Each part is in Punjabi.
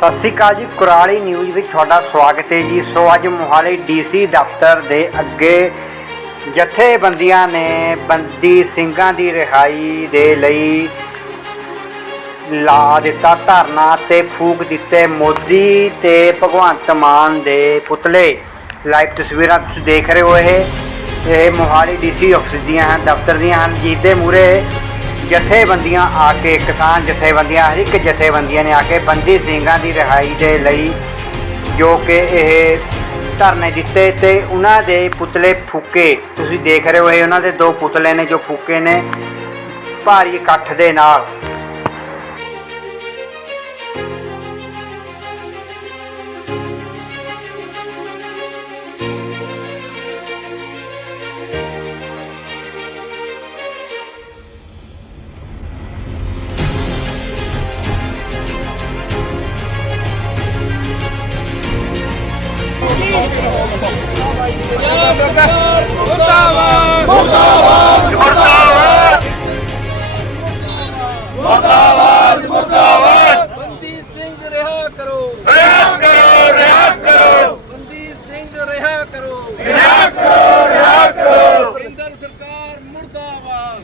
ਸਤਿ ਸ਼੍ਰੀ ਅਕਾਲ ਜੀ, ਕੁਰਾਲੀ ਨਿਊਜ਼ ਵਿੱਚ ਤੁਹਾਡਾ ਸਵਾਗਤ ਹੈ ਜੀ। ਸੋ ਅੱਜ ਮੋਹਾਲੀ ਡੀਸੀ ਦਫ਼ਤਰ ਦੇ ਅੱਗੇ ਜਥੇਬੰਦੀਆਂ ਨੇ ਬੰਦੀ ਸਿੰਘਾਂ ਦੀ ਰਿਹਾਈ ਦੇ ਲਈ ਲਾ ਦਿੱਤਾ ਧਰਨਾ ਤੇ ਫੂਕ ਦਿੱਤੇ ਮੋਦੀ ਤੇ ਭਗਵੰਤ ਮਾਨ ਦੇ ਪੁਤਲੇ। ਲਾਈਵ ਤਸਵੀਰਾਂ ਤੁਸੀਂ ਦੇਖ ਰਹੇ ਹੋ ਇਹ। ਇਹ ਮੋਹਾਲੀ ਡੀਸੀ ਆਫਿਸ ਦੀਆਂ ਹਨ, ਦਫ਼ਤਰ ਦੀਆਂ ਹਨ। ਜਿਹਦੇ ਮੂਰੇ ਜਥੇਬੰਦੀਆਂ ਆ ਕੇ, ਕਿਸਾਨ ਜਥੇਬੰਦੀਆਂ, ਹਰ ਇੱਕ ਜਥੇਬੰਦੀਆਂ ਨੇ ਆ ਕੇ ਬੰਦੀ ਸਿੰਘਾਂ ਦੀ ਰਿਹਾਈ ਦੇ ਲਈ ਜੋ ਕਿ ਇਹ ਧਰਨੇ ਦਿੱਤੇ ਤੇ ਉਹਨਾਂ ਦੇ ਪੁਤਲੇ ਫੂਕੇ। ਤੁਸੀਂ ਦੇਖ ਰਹੇ ਹੋ, ਇਹ ਉਹਨਾਂ ਦੇ ਦੋ ਪੁਤਲੇ ਨੇ ਜੋ ਫੂਕੇ ਨੇ, ਭਾਰੀ ਇਕੱਠ ਦੇ ਨਾਲ।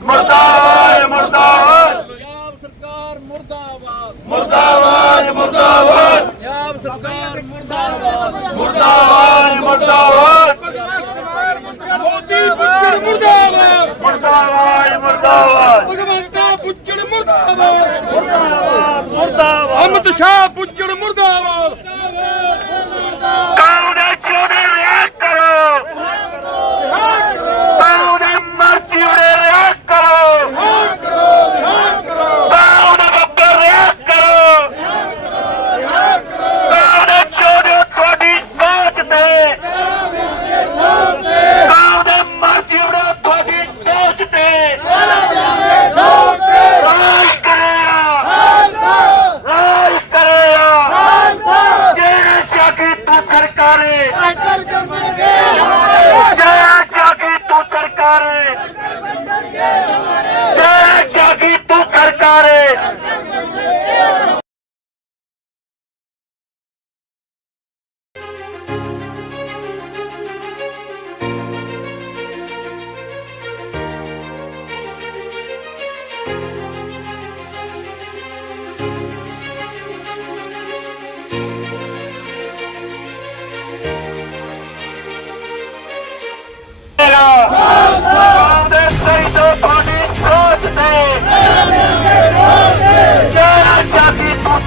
ਮੁਰਦਾਬਾਦ ਮੁਰਦਾਬਾਦ। ਮੁਰਦਾਬਾਦ ਪੰਜਾਬ ਸਰਕਾਰ ਮੁਰਦਾਬਾਦ। ਮੁਰਦਾਬਾਦ ਮੁਰਦਾਬਾਦ। ਪੰਜਾਬ ਸਰਕਾਰ ਮੁਰਦਾਬਾਦ। ਮੁਰਦਾਬਾਦ ਮੁਰਦਾਬਾਦ। ਮੋਦੀ ਬੁੱਚੜ ਮੁਰਦਾਬਾਦ। ਮੁਰਦਾਬਾਦ ਮੁਰਦਾਬਾਦ। ਭਗਵੰਤਾ ਬੁੱਚੜ ਮੁਰਦਾਬਾਦ। ਮੁਰਦਾਬਾਦ ਅਮਿਤ ਸ਼ਾਹ ਬੁੱਚੜ ਮੁਰਦਾਬਾਦ ਕਾਉਦੇ ਚੋਦੇ ਰਿਆ ਕਰੋ ਕਾਉਦੇ ਮਰਜ਼ੀ ਉਰੇ ਰਿਆ ਕਰੋ ਕਾਉਦੇ ਬੱਬੇ ਰਿਆ ਕਰੋ ਕਾਉਦੇ ਚੋਦੇ ਤੁਹਾਡੀ ਸੋਚ ਤੇ ਕਾਉਦੇ ਮਰਜ਼ੀ ਉਰੇ ਤੁਹਾਡੀ ਸੋਚ ਤੇ ਰਾਜ ਕਰਿਆ ਰਾਜ ਕਰਿਆ ਜਿਹੜੇ ਜਾਗੀ ਤੂੰ ਸਰਕਾਰੇ ਜੈ ਜਾਗੀ ਤੂੰ ਸਰਕਾਰੇ ਜੈ ਜਾਗੀ ਤੂੰ ਸਰਕਾਰੇ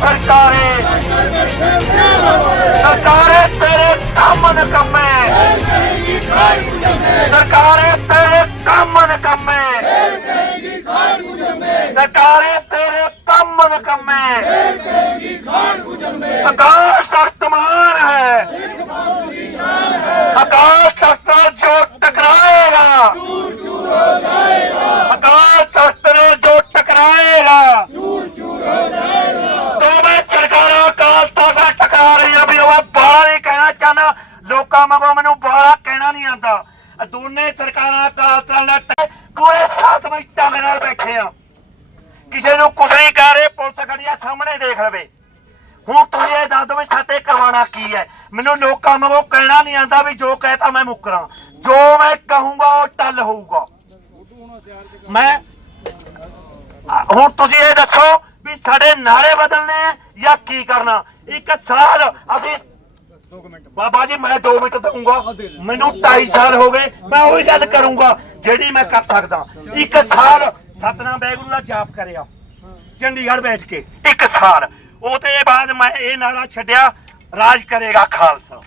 ਜਾਗੀ ਤੂੰ ਸਰਕਾਰੇ ਸਰਕਾਰੇ ਤੇਰੇ ਕੰਮ ਨਕਮੇ ਸਰਕਾਰੇ ਤੇਰੇ ਕੰਮ ਨਕਮੇ ਸਰਕਾਰੇ ਤੇਰੇ ਕੰਮ ਨਕਮੇ ਆਕਾਸ਼ ਤਖਤਮਾਨ ਹੈ ਆਕਾਸ਼ ਤਖਤ ਜੋ ਟਕਰਾਏਗਾ ਆਕਾਸ਼ ਤਖਤ ਨੂੰ ਜੋ ਟਕਰਾਏਗਾ ਦੋਵੇਂ ਸਰਕਾਰਾਂ ਅਕਾਲ ਤਖਤ ਟਕਰਾ ਰਹੀਆਂ ਵੀ ਉਹ ਬਾਹਲਾ ਨਹੀਂ ਕਹਿਣਾ ਚਾਹਨਾ ਲੋਕਾਂ ਵਾਂਗੂ ਮੈਨੂੰ ਬਾਹਲਾ ਕਹਿਣਾ ਨਹੀਂ ਆਉਂਦਾ ਆਹ ਦੋਨੇ ਸਰਕਾਰਾਂ ਅਕਾਲ ਤਖਤ ਨਾਲ ਟ- ਪੂਰੇ ਸਾਥ ਢੰਗ ਨਾਲ ਬੈਠੇ ਆ। ਕਿਸੇ ਨੂੰ ਕੁਝ ਨਹੀਂ ਕਹਿ ਰਹੇ, ਪੁਲਿਸ ਖੜੀਆ ਸਾਹਮਣੇ ਦੇਖ ਲਵੇ। ਹੁਣ ਤੁਸੀਂ ਇਹ ਦੱਸ ਦਿਓ ਵੀ ਸਾਤੇ ਕਰਵਾਉਣਾ ਕੀ ਹੈ। ਮੈਨੂੰ ਲੋਕਾਂ ਵਾਂਗੂ ਕਹਿਣਾ ਨਹੀਂ ਆਉਂਦਾ ਵੀ ਜੋ ਕਹਤਾ ਮੈਂ ਮੁੱਕਰਾਂ। ਜੋ ਮੈਂ ਕਹੂੰਗਾ, ਉਹ ਟੱਲ ਹੋਊਗਾ। ਮੈਂ ਹੁਣ ਤੁਸੀਂ ਇਹ ਦੱਸੋ ਵੀ ਸਾਡੇ ਨਾਰੇ ਬਦਲਨੇ ਆ ਜਾਂ ਕੀ ਕਰਨਾ? ਇੱਕ ਸਾਲ ਅਸੀਂ ਬਾਬਾ ਜੀ ਮੈਂ 2 ਮਿੰਟ ਦਊਂਗਾ। ਮੈਨੂੰ 2.5 ਸਾਲ ਹੋ ਗਏ ਮੈਂ ਉਹੀ ਗੱਲ ਕਰੂੰਗਾ ਜਿਹੜੀ ਮੈਂ ਕਰ ਸਕਦਾ। ਇੱਕ ਸਾਲ ਸਤਨਾਮ ਵਾਹਿਗੁਰੂ ਦਾ ਜਾਪ ਕਰਿਆ ਚੰਡੀਗੜ੍ਹ ਬੈਠ ਕੇ ਇੱਕ ਸਾਲ। ਉਹ ਤੇ ਬਾਅਦ ਮੈਂ ਇਹ ਨਾਰਾ ਛੱਡਿਆ ਰਾਜ ਕਰੇਗਾ ਖਾਲਸਾ।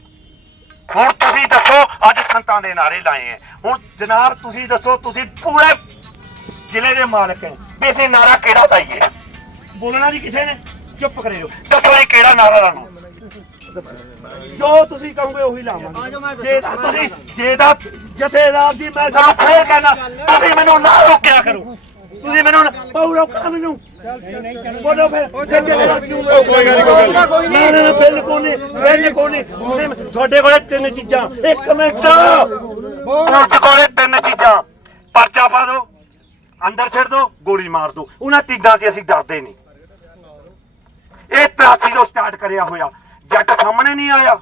ਹੁਣ ਤੁਸੀਂ ਦੱਸੋ ਅੱਜ ਸੰਤਾਂ ਦੇ ਨਾਰੇ ਲਾਏ ਹੈ। ਹੁਣ ਜਨਾਬ ਤੁਸੀਂ ਦੱਸੋ ਤੁਸੀਂ ਪੂਰੇ ਜ਼ਿਲ੍ਹੇ ਦੇ ਮਾਲਕ ਹੈ। ਵੀ ਅਸੀਂ ਨਾਰਾ ਕਿਹੜਾ ਲਾਈਏ ਬੋਲਣਾ ਨਹੀਂ ਕਿਸੇ ਨੇ ਚੁੱਪ ਕਰੇ ਜੋ ਦੱਸੋ ਇਹ ਕਿਹੜਾ ਨਾਰਾ ਲਾਣਾ ਜੋ ਤੁਸੀਂ ਕਹੋਗੇ ਉਹੀ ਲਾਵਾਂਗੇ। ਜੇ ਤਾਂ ਤੁਸੀਂ ਜੇ ਤਾਂ ਜਥੇਦਾਰ ਜੀ ਮੈਂ ਤੁਹਾਨੂੰ ਫੇਰ ਕਹਿਣਾ ਤੁਸੀਂ ਮੈਨੂੰ ਨਾ ਰੋਕਿਆ ਕਰੋ। ਤੁਸੀਂ ਮੈਨੂੰ ਬਹੁ ਰੋਕਣਾ ਮੈਨੂੰ। ਬੋਲੋ ਫਿਰ। ਜੇ ਜਥੇਦਾਰ ਕਿਉਂ ਕੋਈ ਗੱਲ ਨਹੀਂ ਕੋਈ ਨਾ। ਨਾ ਨਾ ਬਿਲਕੁਲ ਨਹੀਂ ਬਿਲਕੁਲ ਨਹੀਂ। ਤੁਸੀਂ ਤੁਹਾਡੇ ਕੋਲੇ ਤਿੰਨ ਚੀਜ਼ਾਂ। ਇੱਕ ਮਿੰਟ। ਪੁਲਿਸ ਕੋਲੇ ਤਿੰਨ ਚੀਜ਼ਾਂ। ਪਰਚਾ ਪਾ ਦਿਓ। ਅੰਦਰ ਛੱਡ ਦਿਓ ਗੋਲੀ ਮਾਰ ਦਿਓ। ਉਹਨਾਂ ਤਿੰਨਾਂ 'ਚ ਅਸੀਂ ਡਰਦੇ ਨਹੀਂ। ਇਹ 83 ਤੋਂ ਸਟਾਰਟ ਕਰਿਆ ਹੋਇਆ। ਜੱਟ ਸਾਹਮਣੇ ਨਹੀਂ ਆਇਆ।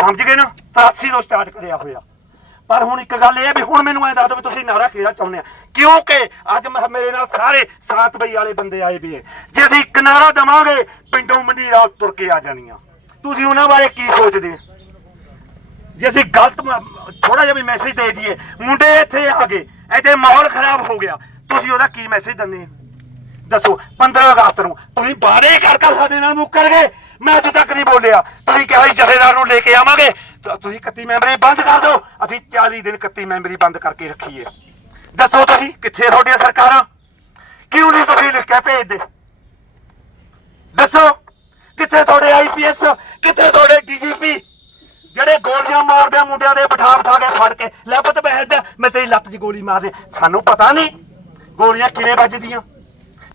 ਸਮਝ ਗਏ ਨਾ? 83 ਤੋਂ ਸਟਾਰਟ ਕਰਿਆ ਹੋਇਆ। ਪਰ ਹੁਣ ਇੱਕ ਗੱਲ ਇਹ ਵੀ ਹੁਣ ਮੈਨੂੰ ਐ ਦੱਸ ਦਿਓ ਵੀ ਤੁਸੀਂ ਨਾਰਾ ਕਿਹੜਾ ਚਾਹੁੰਦੇ ਆ? ਕਿਉਂਕਿ ਅੱਜ ਮੇਰੇ ਨਾਲ ਸਾਰੇ ਸਾਤ ਬਈ ਵਾਲੇ ਬੰਦੇ ਆਏ ਵੀ ਹੈ ਜੇ ਅਸੀਂ ਇੱਕ ਨਾਰਾ ਦਵਾਂਗੇ, ਪਿੰਡੋਂ ਮੰਡੀ ਤੁਰ ਕੇ ਆ ਜਾਣੀਆਂ। ਤੁਸੀਂ ਉਹਨਾਂ ਬਾਰੇ ਕੀ ਸੋਚਦੇ ਜੇ ਅਸੀਂ ਗਲਤ ਥੋੜਾ ਜਿਹਾ ਵੀ ਮੈਸੇਜ ਦੇ ਦਈਏ, ਮੁੰਡੇ ਇੱਥੇ ਆ ਗਏ, ਇੱਥੇ ਮਾਹੌਲ ਖਰਾਬ ਹੋ ਗਿਆ। ਤੁਸੀਂ ਉਹਦਾ ਕੀ ਮੈਸੇਜ ਦਿੰਦੇ ਦੱਸੋ 15 ਅਗਸਤ ਨੂੰ। ਤੁਸੀਂ ਬਾਰੇ ਕਰ ਕਰ ਸਾਡੇ ਨਾਲ ਮੁੱਕਰ ਗਏ। ਮੈਂ ਅੱਜ ਤੱਕ ਨਹੀਂ ਬੋਲਿਆ। ਤੁਸੀਂ ਕਿਹਾ ਸੀ ਜਥੇਦਾਰ ਨੂੰ ਲੈ ਕੇ ਆਵਾਂਗੇ। ਤਾਂ ਤੁਸੀਂ 31 ਮੈਂਬਰੀ ਬੰਦ ਕਰ ਦਿਓ। ਅਸੀਂ 40 ਦਿਨ 31 ਮੈਂਬਰੀ ਬੰਦ ਕਰਕੇ ਰੱਖੀਏ ਦੱਸੋ ਤੁਸੀਂ ਕਿੱਥੇ ਤੁਹਾਡੀਆਂ ਸਰਕਾਰਾਂ? ਕਿਉਂ ਨਹੀਂ ਤੁਸੀਂ ਲਿਖ ਕੇ ਭੇਜਦੇ? ਦੱਸੋ, ਕਿੱਥੇ ਤੁਹਾਡੇ ਆਈਪੀਐਸ ਕਿੱਥੇ ਤੁਹਾਡੇ ਡੀਜੀਪੀ ਜਿਹੜੇ ਗੋਲੀਆਂ ਮਾਰਦੇ ਮੁੰਡਿਆਂ ਦੇ ਬਿਠਾ ਬਿਠਾ ਕੇ ਫੜ ਕੇ, ਲੈ ਪੁੱਤ ਬਹਿ ਜਾ। ਮੈਂ ਤੇਰੀ ਲੱਤ 'ਚ ਗੋਲੀ ਮਾਰ ਦੇ। ਸਾਨੂੰ ਪਤਾ ਨਹੀਂ ਗੋਲੀਆਂ ਕਿਵੇਂ ਵੱਜਦੀਆਂ।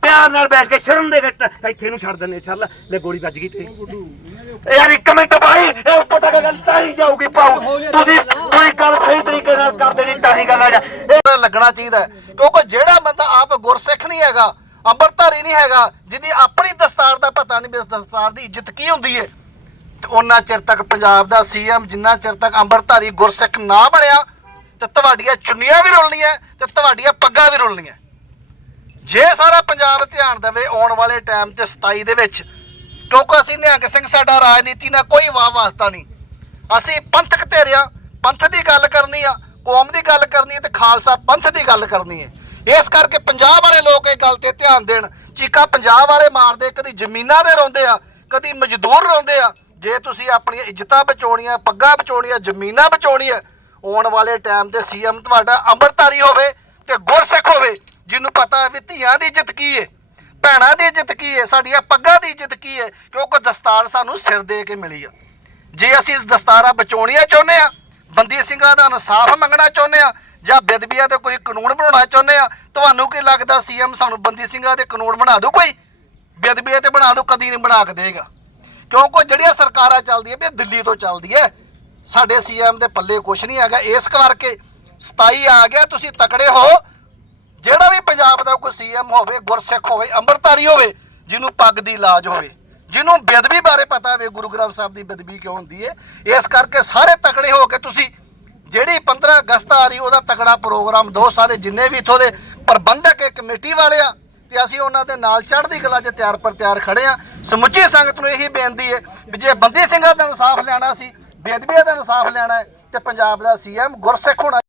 ਪਿਆਰ ਨਾਲ ਬੈਠ ਕੇ ਸ਼ਰਮ ਦੇ ਗੱਟ ਇੱਥੇ ਨੂੰ ਛੱਡ ਦਿੰਨੇ ਚੱਲ ਲੈ ਗੋਲੀ ਵੱਜ ਗਈ ਤੇ ਇਹ ਯਾਰ ਇੱਕ ਮਿੰਟ ਭਾਈ, ਇਹ ਉੱਪਰ ਗੱਲ ਤਾਂ ਹੀ ਜਾਊਗੀ ਪਾਉ ਤੁਸੀਂ ਕੋਈ ਗੱਲ ਸਹੀ ਤਰੀਕੇ ਨਾਲ ਕਰਦੇ ਨਹੀਂ, ਤਾਂ ਹੀ ਗੱਲ ਆ ਜਾ। ਇਹ ਲੱਗਣਾ ਚਾਹੀਦਾ ਕਿਉਂਕਿ ਜਿਹੜਾ ਬੰਦਾ ਆਪ ਗੁਰਸਿੱਖ ਨਹੀਂ ਹੈਗਾ, ਅੰਮ੍ਰਿਤਧਾਰੀ ਨਹੀਂ ਹੈਗਾ, ਜਿਹਦੀ ਆਪਣੀ ਦਸਤਾਰ ਦਾ ਪਤਾ ਨਹੀਂ ਇਸ ਦਸਤਾਰ ਦੀ ਇੱਜ਼ਤ ਕੀ ਹੁੰਦੀ ਹੈ ਤੇ ਉਹਨਾਂ ਚਿਰ ਤੱਕ ਪੰਜਾਬ ਦਾ ਸੀਐਮ, ਜਿੰਨਾ ਚਿਰ ਤੱਕ ਅੰਮ੍ਰਿਤਧਾਰੀ ਗੁਰਸਿੱਖ ਨਾ ਬਣਿਆ, ਤੇ ਤੁਹਾਡੀਆਂ ਚੁੰਨੀਆਂ ਵੀ ਰੁਲਣੀਆਂ, ਤੇ ਤੁਹਾਡੀਆਂ ਪੱਗਾਂ ਵੀ ਰੁਲਣੀਆਂ। ਜੇ ਸਾਰਾ ਪੰਜਾਬ ਧਿਆਨ ਦੇਵੇ ਆਉਣ ਵਾਲੇ ਟਾਈਮ ਤੇ 27 ਦੇ ਵਿੱਚ, ਕਿਉਂਕਿ ਅਸੀਂ ਨਿਹੰਗ ਸਿੰਘ ਸਾਡਾ ਰਾਜਨੀਤੀ ਨਾਲ ਕੋਈ ਵਾਹ ਵਾਸਤਾ ਨਹੀਂ। ਅਸੀਂ ਪੰਥਕ ਧਿਰਿਆ ਪੰਥ ਦੀ ਗੱਲ ਕਰਨੀ ਆ, ਕੌਮ ਦੀ ਗੱਲ ਕਰਨੀ ਹੈ ਤੇ ਖਾਲਸਾ ਪੰਥ ਦੀ ਗੱਲ ਕਰਨੀ ਹੈ ਇਸ ਕਰਕੇ ਪੰਜਾਬ ਵਾਲੇ ਲੋਕ ਇਹ ਗੱਲ ਤੇ ਧਿਆਨ ਦੇਣ, ਚੀਕਾ ਪੰਜਾਬ ਵਾਲੇ ਮਾਰਦੇ, ਕਦੀ ਜ਼ਮੀਨਾਂ ਦੇ ਰੋਂਦੇ ਆ, ਕਦੀ ਮਜ਼ਦੂਰ ਰੋਂਦੇ ਆ। ਜੇ ਤੁਸੀਂ ਆਪਣੀਆਂ ਇੱਜ਼ਤਾਂ ਬਚਾਉਣੀਆਂ, ਪੱਗਾਂ ਬਚਾਉਣੀਆਂ, ਜ਼ਮੀਨਾਂ ਬਚਾਉਣੀਆਂ, ਆਉਣ ਵਾਲੇ ਟਾਈਮ ਤੇ ਸੀਐਮ ਤੁਹਾਡਾ ਅੰਮ੍ਰਿਤਧਾਰੀ ਹੋਵੇ ਤੇ ਗੁਰਸਿੱਖ ਹੋਵੇ ਜਿਹਨੂੰ ਪਤਾ ਵੀ ਧੀਆਂ ਦੀ ਇੱਜ਼ਤ ਕੀ ਹੈ ਭੈਣਾਂ ਦੀ ਇੱਜ਼ਤ ਕੀ ਹੈ ਸਾਡੀਆਂ ਪੱਗਾਂ ਦੀ ਇੱਜ਼ਤ ਕੀ ਹੈ ਕਿਉਂਕਿ ਦਸਤਾਰ ਸਾਨੂੰ ਸਿਰ ਦੇ ਕੇ ਮਿਲੀ ਆ। ਜੇ ਅਸੀਂ ਇਸ ਦਸਤਾਰਾਂ ਬਚਾਉਣੀਆਂ ਚਾਹੁੰਦੇ ਆ, ਬੰਦੀ ਸਿੰਘਾਂ ਦਾ ਇਨਸਾਫ ਮੰਗਣਾ ਚਾਹੁੰਦੇ ਆ, ਜਾਂ ਬੇਦਬੀਆਂ ਤੇ ਕੋਈ ਕਾਨੂੰਨ ਬਣਾਉਣਾ ਚਾਹੁੰਦੇ ਆ, ਤੁਹਾਨੂੰ ਕੀ ਲੱਗਦਾ ਸੀਐਮ ਸਾਨੂੰ ਬੰਦੀ ਸਿੰਘਾਂ ਦੇ ਕਾਨੂੰਨ ਬਣਾ ਦੂ ਕੋਈ? ਬੇਦਬੀਆਂ ਤੇ ਬਣਾ ਦੂ, ਕਦੀ ਨਹੀਂ ਬਣਾ ਕੇ ਦੇਗਾ ਕਿਉਂਕਿ ਜਿਹੜੀਆਂ ਸਰਕਾਰਾਂ ਚੱਲਦੀਆਂ ਵੀ ਇਹ ਦਿੱਲੀ ਤੋਂ ਚੱਲਦੀ ਹੈ ਸਾਡੇ ਸੀਐਮ ਦੇ ਪੱਲੇ ਕੁਝ ਨਹੀਂ ਹੈਗਾ। ਇਸ ਕਰਕੇ 27 ਆ ਗਿਆ, ਤੁਸੀਂ ਤਕੜੇ ਹੋ ਜਿਹੜਾ ਵੀ ਪੰਜਾਬ ਦਾ ਕੋਈ ਸੀਐਮ ਹੋਵੇ, ਗੁਰਸਿੱਖ ਹੋਵੇ, ਅੰਮ੍ਰਿਤਧਾਰੀ ਹੋਵੇ, ਜਿਹਨੂੰ ਪੱਗ ਦੀ ਲਾਜ ਹੋਵੇ, ਜਿਹਨੂੰ ਬੇਦਬੀ ਬਾਰੇ ਪਤਾ ਹੋਵੇ, ਗੁਰੂ ਗ੍ਰੰਥ ਸਾਹਿਬ ਦੀ ਬੇਦਬੀ ਕਿਉਂ ਹੁੰਦੀ ਹੈ ਇਸ ਕਰਕੇ ਸਾਰੇ ਤਕੜੇ ਹੋ ਕੇ ਤੁਸੀਂ ਜਿਹੜੀ 15 ਅਗਸਤ ਆ ਰਹੀ, ਉਹਦਾ ਤਕੜਾ ਪ੍ਰੋਗਰਾਮ ਦੋ ਸਾਰੇ ਜਿੰਨੇ ਵੀ ਇਥੋਂ ਦੇ ਪ੍ਰਬੰਧਕ ਹੈ ਕਮੇਟੀ ਵਾਲੇ ਆ, ਤੇ ਅਸੀਂ ਉਹਨਾਂ ਦੇ ਨਾਲ ਚੜ੍ਹਦੀ ਕਲਾ 'ਚ ਤਿਆਰ ਪਰ ਤਿਆਰ ਖੜੇ ਆ। ਸਮੁੱਚੀ ਸੰਗਤ ਨੂੰ ਇਹੀ ਬੇਨਤੀ ਹੈ ਵੀ ਜੇ ਬੰਦੀ ਸਿੰਘਾਂ ਦਾ ਇਨਸਾਫ ਲੈਣਾ ਸੀ ਬੇਦਬੀਆਂ ਦਾ ਇਨਸਾਫ ਲੈਣਾ ਹੈ ਤੇ ਪੰਜਾਬ ਦਾ ਸੀਐਮ ਗੁਰਸਿੱਖ ਹੋਣਾ